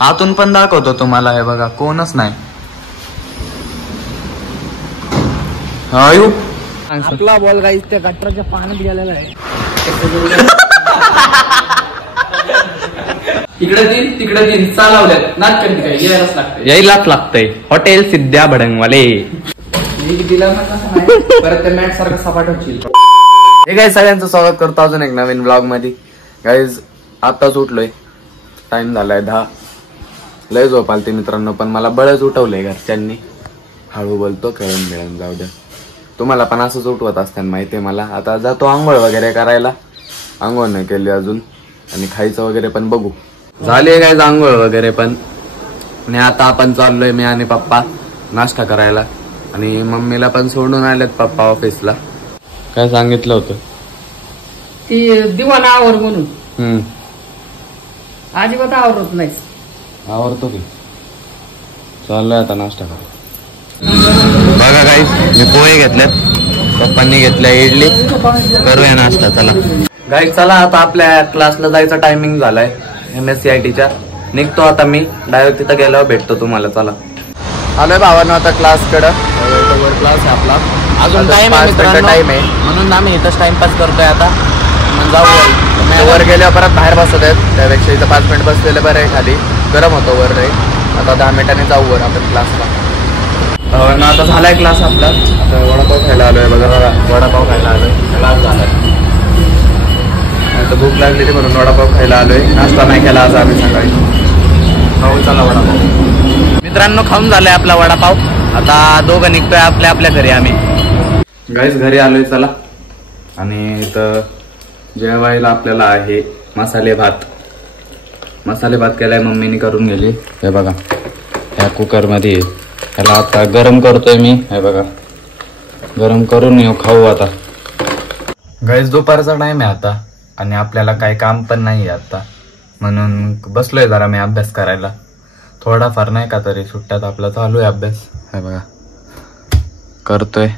आतून पण दाखवतो तुम्हाला. हे बघा कोणच नाही. आपला बॉल गाईस त्या गटराच्या पाण्यात गेलेला आहे. तिकडे तीन चालवल्यात नाच करते काय यायलाच लागतंय. यायलाच लागतंय. हॉटेल सिद्ध्या भडंगवाले. दिला परत त्या मॅट सारखं सपाट होईल. हे गाईज सगळ्यांचं स्वागत करतो अजून एक नवीन ब्लॉग मध्ये. गाईज आताच उठलोय. टाइम झालाय 10. लय झोप आलती मित्रांनो, पण मला बळच उठवलंय घरच्यांनी. हळू बोलतो, खेळून मिळून जाऊ द्या. तुम्हाला पण असंच उठवत असताना माहितीये मला. आता जातो आंघोळ वगैरे करायला. आंघोळ नाही केली अजून. आणि खायचं वगैरे पण बघू. झाले गाईज आंघोळ वगैरे पण. आणि आता आपण चाललोय मी आणि पप्पा नाश्ता करायला. आणि मम्मीला पण सोडून आलेत पप्पा ऑफिसला. काय सांगितलं होतं ती दिवाना आवर म्हणून. अजिबात आवरत नाहीस. आवडतो की. चाललोय आता नाश्ता करा. बघा गाईस मी पोहे घेतल्यात, पप्पांनी घेतल्या इडली. करूया नाश्ता चला. गाईस चला आता आपल्या क्लासला जायचा टायमिंग झालाय MSCITच्या. निघतो आता मी. डायरेक्ट तिथं गेल्यावर भेटतो तुम्हाला. चला आलोय भावांनो आता क्लासकडं. क्लास आहे आपला. अजून टाइम आहे म्हणून आम्ही इथंच टाइमपास करतोय आता. जाऊ वर गेल्यावर परत बाहेर बसत आहेत. त्यापेक्षा इथं 5 मिनिट बसलेलं बरं आहे. खाली गरम होतो वर रे. आता 10 मिनिटांनी जाऊ वर आपण क्लासला. आता झालाय क्लास आपला. आता वडापाव खायला आलोय. बघा वडापाव खायला आलोय. क्लास झालाय. आता भूक लागली म्हणून वडापाव खायला आलोय. नाश्ता नाही केला आज आम्ही सकाळी. खाऊ चला वडापाव. मित्रांनो खाऊन झालाय आपला वडापाव. आता दोघं निघतोय आपल्या आपल्या घरी. आम्ही गाईस घरी आलोय चला. आणि इथं जेवायला आपल्याला आहे मसाले भात. मसाले भात केलाय मम्मीने करून गेली. हे बघा ह्या कुकर मध्ये. ह्याला आता गरम करतोय मी. हे बघा गरम करून येऊ खाऊ आता. गाईस दुपारचा टाइम आहे आता. आणि आपल्याला काही काम पण नाही आता. म्हणून बसलोय जरा मी अभ्यास करायला. थोडाफार नाही का तरी सुट्ट्यात आपला चालू आहे अभ्यास. हे बघा करतोय.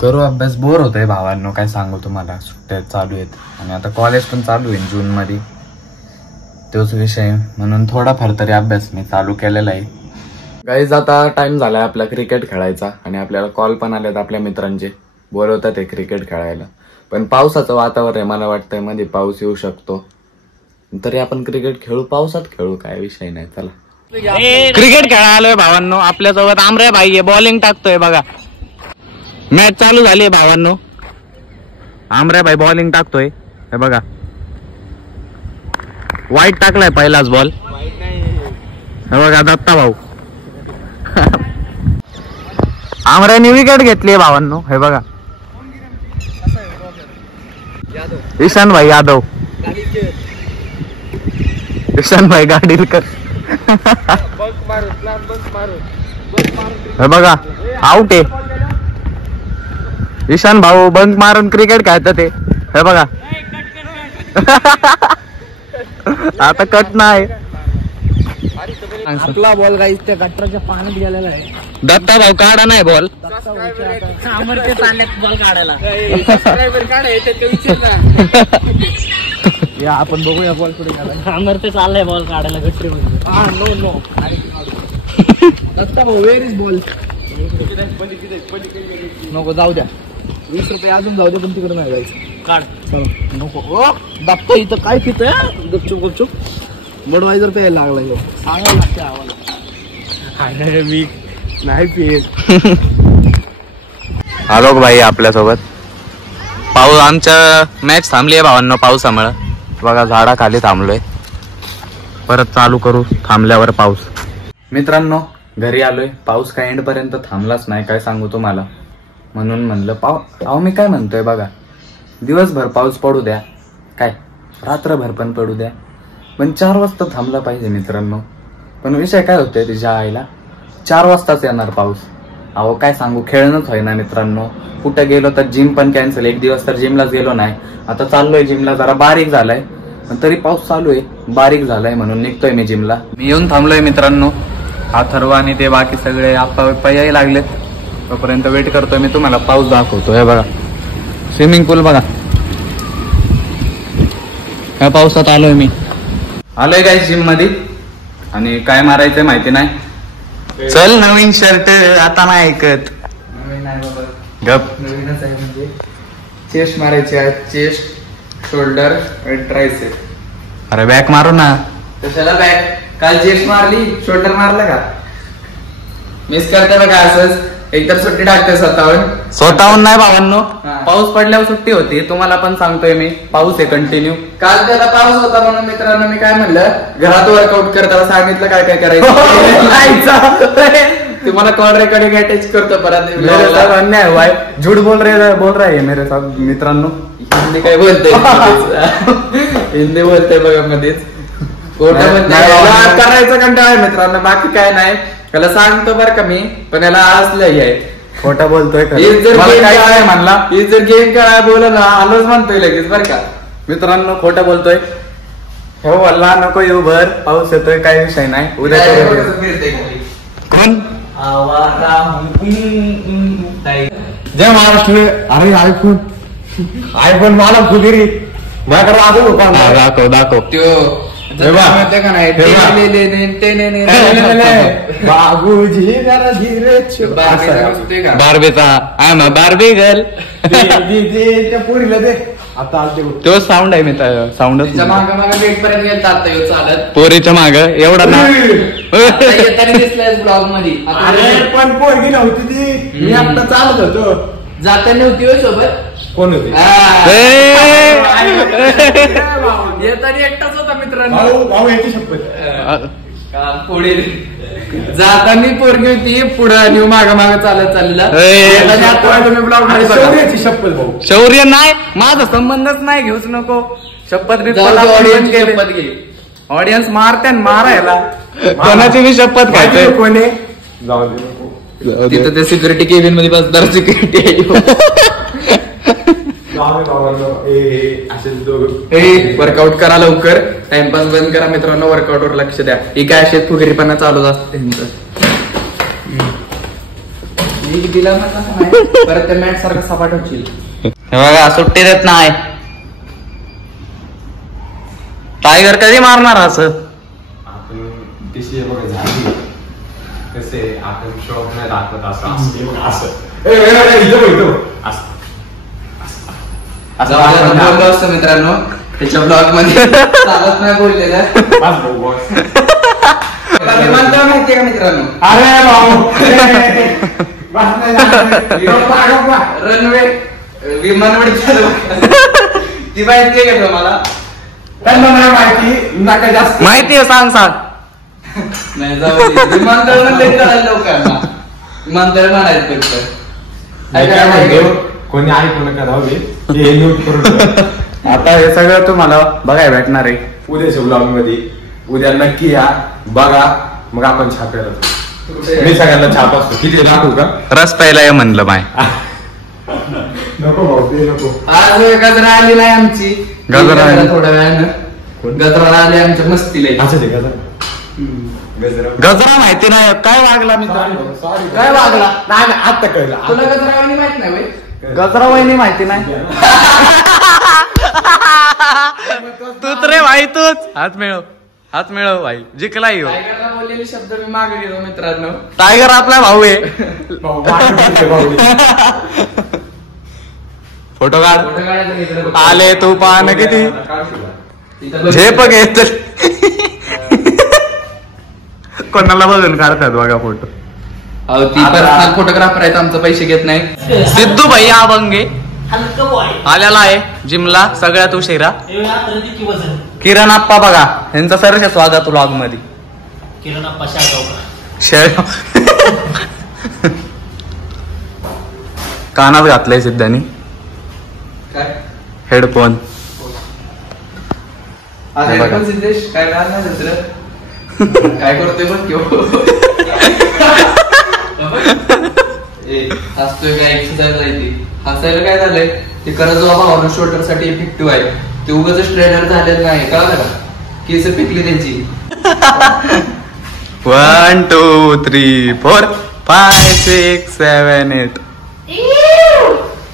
करू अभ्यास. बोर होतोय भावांनो काय सांगू तुम्हाला. सुट्ट्या चालू आहेत आणि आता कॉलेज पण चालू आहे जून मध्ये. तोच विषय म्हणून थोडाफार तरी अभ्यास मी चालू केलेला आहे. गाईज आता टाइम झालाय आपला क्रिकेट खेळायचा. आणि आपल्याला कॉल पण आलेत आपल्या मित्रांचे. बोलवतात ते क्रिकेट खेळायला. पण पावसाचं वातावरण आहे. मला वाटतंय मध्ये पाऊस येऊ शकतो. तरी आपण क्रिकेट खेळू. पावसात खेळू काय विषय नाही. चला क्रिकेट खेळायला आलोय भावांनो. आपल्यासोबत आमरे भाई बॉलिंग टाकतोय बघा. मॅच चालू झाली भावांनो. आमरे भाई बॉलिंग टाकतोय. हे बघा वाईट टाकलाय पहिलाच बॉल. हे बघा दत्ता भाऊ. आमऱ्याने विकेट घेतली भावांनो. हे बघा ईशान भाई यादव. ईशान भाई गाडीलकर. हे बघा आउट आहे. ईशान भाऊ बंक मारून क्रिकेट खेळतात ते. हे बघा आता कट नाही. आपला बॉल गाईस त्या गटराच्या पाण्यात गेलेला आहे. दत्ता भाऊ काढा नाही बॉल. बॉल काढायला या आपण बघूया बॉल कुठे गेला. आमर ते चाललाय बॉल काढायला गटरीमध्ये. नो दत्ता भाऊ वेअर इज बॉल. नको जाऊ द्या. 20 रुपये अजून जाऊ दे. पण तिकडे नाही जायचं. काढ चला. नको दत्ता इथं काय पितोय. गपचूप बडवायजर प्यायला लागलाय. सांगायला लागते आम्हाला. मी नाही पित. आलो भाई आपल्यासोबत. पाऊस आमच्या मॅच थांबली आहे भावांनो पावसामुळे. बघा झाडाखाली थांबलोय. परत चालू करू थांबल्यावर पाऊस. मित्रांनो घरी आलोय. पाऊस काय एंड पर्यंत थांबलाच नाही. काय सांगू तुम्हाला. म्हणून म्हणलं अहो मी काय म्हणतोय बघा. दिवसभर पाऊस पडू द्या. काय रात्रभर पण पडू द्या. पण 4 वाजता थांबला पाहिजे मित्रांनो. पण विषय काय होतोय तिच्या आईला 4 वाजताच येणार पाऊस. अहो काय सांगू खेळणंच होईना मित्रांनो. कुठं गेलो तर जिम पण कॅन्सल. एक दिवस तर जिमलाच गेलो नाही. आता चाललोय जिमला. जरा बारीक झालाय पण तरी पाऊस चालू आहे. बारीक झालाय म्हणून निघतोय मी जिमला. मी येऊन थांबलोय मित्रांनो. अथर्व आणि ते बाकी सगळे आप्पा यायला लागलेत. तोपर्यंत वेट करतोय मी. तुम्हाला पाऊस दाखवतो. हे बघा स्विमिंग पूल बघा. ह्या पावसात आलोय मी. आलोय काय जिम मध्ये आणि काय मारायचंय माहिती नाही. चल नवीन शर्ट आता नाही ऐकत. नवीन नाही बाबा, गप. नवीनच आहे. म्हणजे चेस्ट मारायची आहे, चेस्ट, शोल्डर आणि ट्रायसेप. अरे बॅक मारू ना. कशाला बॅक? काल चेस्ट मारली, शोल्डर मारलं का? मिस करते बघा असंच. एकतर सुट्टी टाकते स्वतःहून नाही भावांनो. हा. पाऊस पडल्यावर सुट्टी होती. तुम्हाला पण सांगतोय मी, पाऊस आहे कंटिन्यू. काल त्याला पाऊस होता म्हणून मित्रांनो मी काय म्हणलं, घरात वर्कआउट करताना सांगितलं काय काय करायचं. तुम्हाला कॉल रेकॉर्डिंग अटॅच करतो परत. मेरे साथ अन्याय हुआ है. झूठ बोल रहा है मेरे साथ मित्रांनो. हिंदी काय बोलते हिंदी बोलते बघा मध्येच. खोटं म्हणते. नाही, याला करायचं कंटाळा आहे मित्रांनो, बाकी काय नाही. त्याला सांगतो बरं का मी, पण याला असलंही आहे. खोटा बोलतोय खरं. हीच जर मला गेम काय काय म्हणला हीच जर गेम काय बोल ना, आलोच म्हणतोय लगेच बरं का. मित्रांनो, खोटं बोलतोय. हो वल्ला नको येऊ भर, पाऊस येतोय, काही विषय नाही. उद्या काय करू. बघा, फिरते खाली. कोण? जय महाराष्ट्र. अरे आयफोन मला फुगिरी माझ्याकडे आजू का दाखव दाखव. त्यो हे बा. माहितीये का नाही, हे बा. बाबूजी जरा धीरे बार्बीचा I am a Barbie girl. त्या पोरीला दे आता आलते बघ. तो साऊंड आहे मी साऊंडच मागे मागे गेट पर्यंत गेलता आता ह्यो चालत. पोरीच्या माग एवढा ना. आता येताना दिसलाय ब्लॉग मध्ये. अरे पण पोरगी नव्हती ती, मी आता चालत होतो. जाताना होती होय सोबत. कोण होती? येताना एकटाच होता मित्रांनो. भाऊ याची शपथ. पुढे जाताना पोरगी होती, पुढे आणि माग माग चालत चाललेला. तुम्ही ब्लॉग मध्ये बघा. शौर्याची शपथ भाऊ. शौर्य नाही, माझा संबंधच नाही, घेऊच नको. शपथ ऑडियन्स शपथ घे. ऑडियन्स मारते मारायला. कोणाची मी शपथ खायचोय. कोणी जाऊ दे नको. तिथं ते सिक्युरिटी केबिन मध्ये बसणार सिक्युरिटी वर्कआउट करा लवकर. टाइमपास बंद करा मित्रांनो, वर्कआउट वर लक्ष द्या. ही काय असे फुगरीपणा चालूच असते दिला परत त्या मॅट सारखं सपाट होईल. हे बघा सुट्टी देत नाही. टायगर कधी मारणार असं? आपण दिशी बघा झाली कसे आपण शॉप नाही दाखवत असं बोललो असतो मित्रांनो त्याच्या ब्लॉग मध्ये चालत नाही बोललेलं. विमानतळ माहितीये का मित्रांनो? अरे भाऊ रनवे विमानवडीच्या ती माहितीये का तुम्हाला? त्यांना नाही माहिती नका जास्त माहितीये, सांग सांग. नाही जाऊ दे. विमानतळ म्हणले कळायला लोकांना. विमानतळ म्हणायचं फक्त. काय म्हणतो कोणी ऐकू नका राहू दे. हे नोट करून आता हे सगळं तुम्हाला बघायला भेटणार आहे उद्याच्या ब्लॉग मध्ये. उद्या नक्की या बघा, मग आपण छापायला. मी सगळ्यांना छाप असतो. किती दाखवू का? रस प्यायला ये म्हणलं माय. नको भाऊ ते नको. आज गजरा आली नाही आमची. गजरा आली. थोड्या वेळानं गजरा आली आमच्या मस्तीला. असं ते गजरा गजरा माहिती नाही काय वागला मी. काय वागला? नाही नाही, आता कळलं. तुला गजरा आली माहित नाही होय? गजरा वहिनी माहिती नाही. तूच रे भाई तूच. हात मिळव भाई. जिंकला येऊ. टायगरला बोललेले शब्द मी मागे घेतो मित्रांनो. टायगर आपला भाऊ आहे. भाऊ मागे भाऊ फोटो काढ. फोटो काढायचा इकडे. आले तू पाहणं किती तिथं झेप घेत. कोणाला बघून काढतात बघा फोटो. अहो, ती पर्सनल फोटोग्राफर आहेत, आमचं पैसे घेत नाही. सिद्धू भैया अभंगे आलेला आहे जिमला सगळ्यात उशिरा. किरण आप्पा बघा, यांचं सरस स्वागत व्लॉग मध्ये. किरण आप्पा शाळगावकर. शेळ कानात घातलंय सिद्धानी काय हेडफोन. अरे बघा. पण सिद्धेश काय करणार नाही दुसरं. काय करतोय बघ किंवा हसतोय काय एक्सरसाइज आहे ती. हसायला काय झालंय ते करत बाबा शोल्डर साठी इफेक्टिव्ह आहे. ते उगाच ट्रेनर झालेलं नाही कळलं का? केस पिकली त्यांची. 1 2 3 4 5 6 7 8.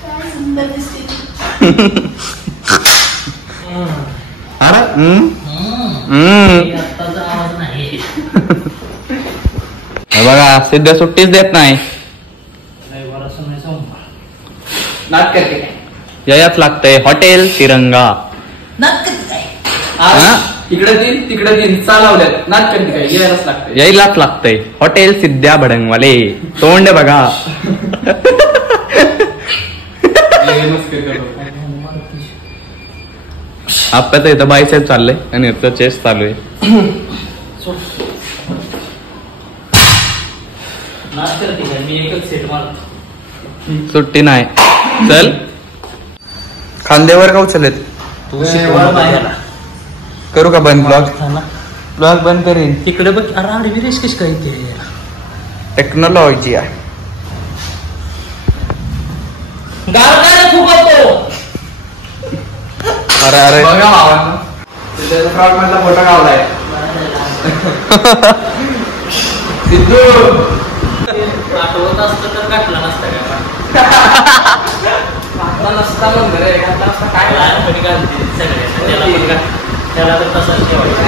काय सुंदर दिसते. अरे आत्ताचा आवाज नाही. हे बघा सिद्ध सुट्टीच देत नाही. रविवार असं नाही सोमवार. नाट करते काय? यायच लागतंय हॉटेल तिरंगा. नात करते काय? हा? इकडे तीन तिकडे तीन चालवल्यात. नाट करते काय? यायलाच लागते. यायलाच लागतंय हॉटेल सिद्ध्या भडंगवाले. तोंड बघा. आपल्याचं इथं बायसेप चाललंय आणि इथं चेस्ट चालू आहे. नात करते काय? मी एकच सेट मारतो. सुट्टी नाही. चल खांद्यावर का उचलत तू शिकवण बाहेर करू का बंद ब्लॉग बंद करीन. तिकडे बघ. अरे आडवी रेस कशी काय ते टेक्नॉलॉजी आहे. गावगाड्या फुगवतो. अरे अरे बघा भावांनो, फ्रॉड मधला फोटो गावलाय. सिद्धू आठवत असतं तर गाठला नसता का? आता नसता म्हणलं रे, घातला असता काय लहानपणी घालते सगळ्यांना. त्याला पण घाल. त्याला तर तसंच ठेवायचं.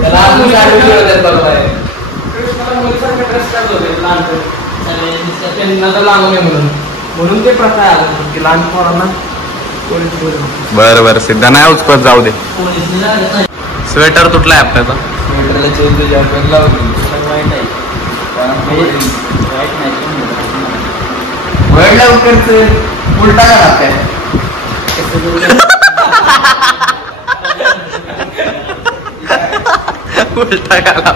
त्याला अजून गाडी फिरवतात बरोबर आहे. कृष्णाला मुलीसारखं dress करत होते लहानपणी. त्यांना तर लागू नये म्हणून ते प्रथा आहे की लहान पोरांना पोलीस बोलवतात. बर सिद्ध नाही उचकत जाऊ दे. पोलिसनी लागत नाही. स्वेटर तुटलाय आपल्याचा. स्वेटरला चेन तुझ्या पेन लावली. वाईट आहे. वाईट नाही. वळल्या उकरच उलटा का राहत आहे. उलटा गाला.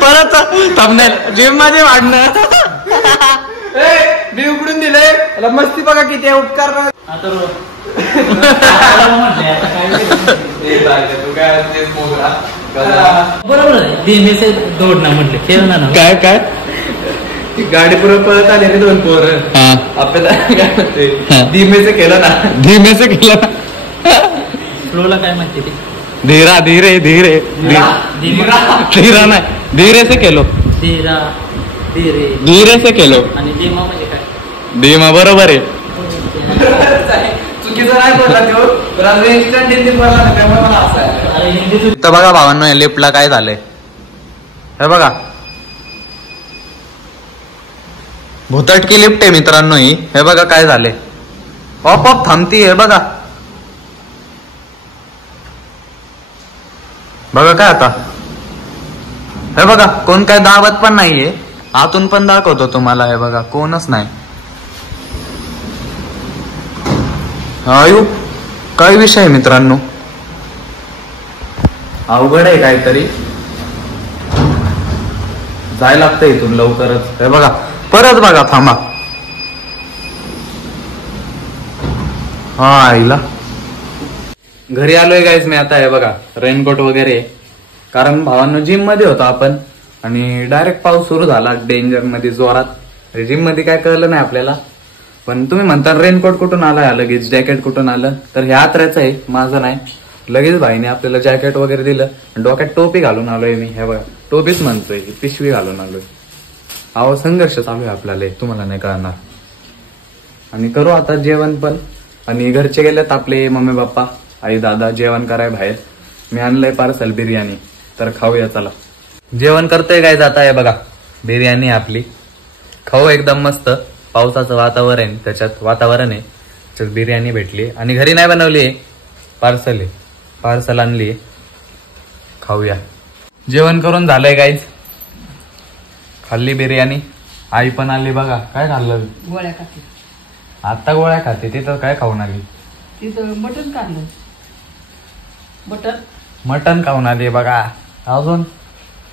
परत थंबनेल जिम मध्ये वाढणं. मी उघडून दिलंय त्याला मस्ती बघा किती आहे उपकार. आता म्हटलंय आता काय तू काय तेच मोगरा. बरोबर आहे. धीमेचे दौडणं म्हटले खेळणं ना. काय काय गाडी पुढे पळत आले रे दोन पोर. आपल्याला काय म्हणते धीमेचं केलं ना. धीमेच केलं. फ्लोला काय म्हणते ते? धीरा धीरे धीरे धीरा नाही धीरे से केलो. धीरा धीरे धीरे से केलो. आणि धीमा म्हणजे काय? धीमा बरोबर आहे. चुकीचं नाही बोलला तो. पण आज इन्स्टंट हिंदी बोलला ना त्यामुळे मला असं आहे. अरे हिंदी तर बघा भावांनो लिफ्टला काय झालंय हे बघा. भुतटकी लिफ्ट आहे मित्रांनो ही. हे बघा काय झाले. ऑप थांबती हे बघा. बघा काय आता. हे बघा कोण काय दावत पण नाहीये. आतून पण दाखवतो तुम्हाला. हे बघा कोणच नाही. आयु काय विषय आहे मित्रांनो. अवघड आहे काहीतरी. जायला लागतं इथून लवकरच. हे बघा परत बघा थांबा. हा आईला घरी आलोय गाईज मी आता. हे बघा रेनकोट वगैरे. कारण भावांनो जिम मध्ये होतो आपण आणि डायरेक्ट पाऊस सुरू झाला डेंजर मध्ये जोरात. जिम मध्ये काय कळलं नाही आपल्याला. पण तुम्ही म्हणता रेनकोट कुठून आलाय लगेच जॅकेट कुठून आलं तर हे आत्र्याचं आहे माझं नाही. लगेच भाईने आपल्याला जॅकेट वगैरे दिलं. डोक्यात टोपी घालून आलोय मी. हे बघा टोपीच म्हणतोय पिशवी घालून आलोय. अहो संघर्ष चालू आहे आपल्याला तुम्हाला नाही कळणार. आणि करू आता जेवण पण. आणि घरचे गेलेत आपले मम्मी पप्पा आई दादा जेवण कराय बाहेर. मी आणलंय पार्सल बिर्याणी तर खाऊया चला. जेवण करतोय काय जाता आहे बघा. बिर्याणी आपली खाऊ एकदम मस्त. पावसाचं वातावरण आहे त्याच्यात बिर्याणी भेटली आणि घरी नाही बनवली. पार्सल आणली. खाऊया. जेवण करून झालंय गाईज. खाल्ली बिर्याणी. आई पण आली बघा. काय खाल्लं? गोळ्या खाते. आता गोळ्या खाते. तिथं काय खाऊन आली? तिथं मटण काढलं. मटण खाऊन आली बघा. अजून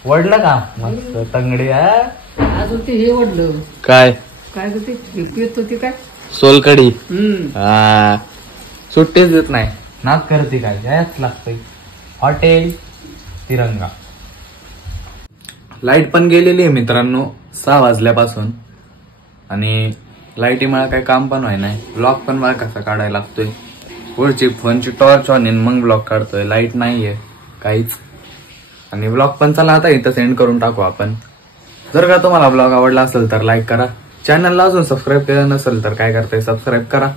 वडलं का मस्त तंगडी. अजून ते हे ओढलं. काय काय ते पित होती काय. सोलकडी. सुट्टीच देत नाही. नाच करते काय याच लागतंय. हॉटेल तिरंगा. लाईट पण गेलेली आहे मित्रांनो 6 वाजल्यापासून. आणि लाईटीमुळे काही काम पण व्हाय नाही. ब्लॉग पण मला कसा काढायला लागतोय. पुढची फोनची टॉर्च ऑन मग ब्लॉग काढतोय. लाईट नाहीये काहीच. आणि ब्लॉग पण चला आता इथं सेंड करून टाकू आपण. जर का तुम्हाला ब्लॉग आवडला असेल तर लाईक करा. चॅनलला अजून सबस्क्राईब केलं नसेल तर काय करताय, सबस्क्राईब करा.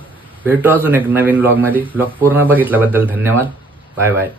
भेटू अजून एक नवीन ब्लॉग मध्ये. ब्लॉग पूर्ण बघितल्याबद्दल धन्यवाद. Bye bye.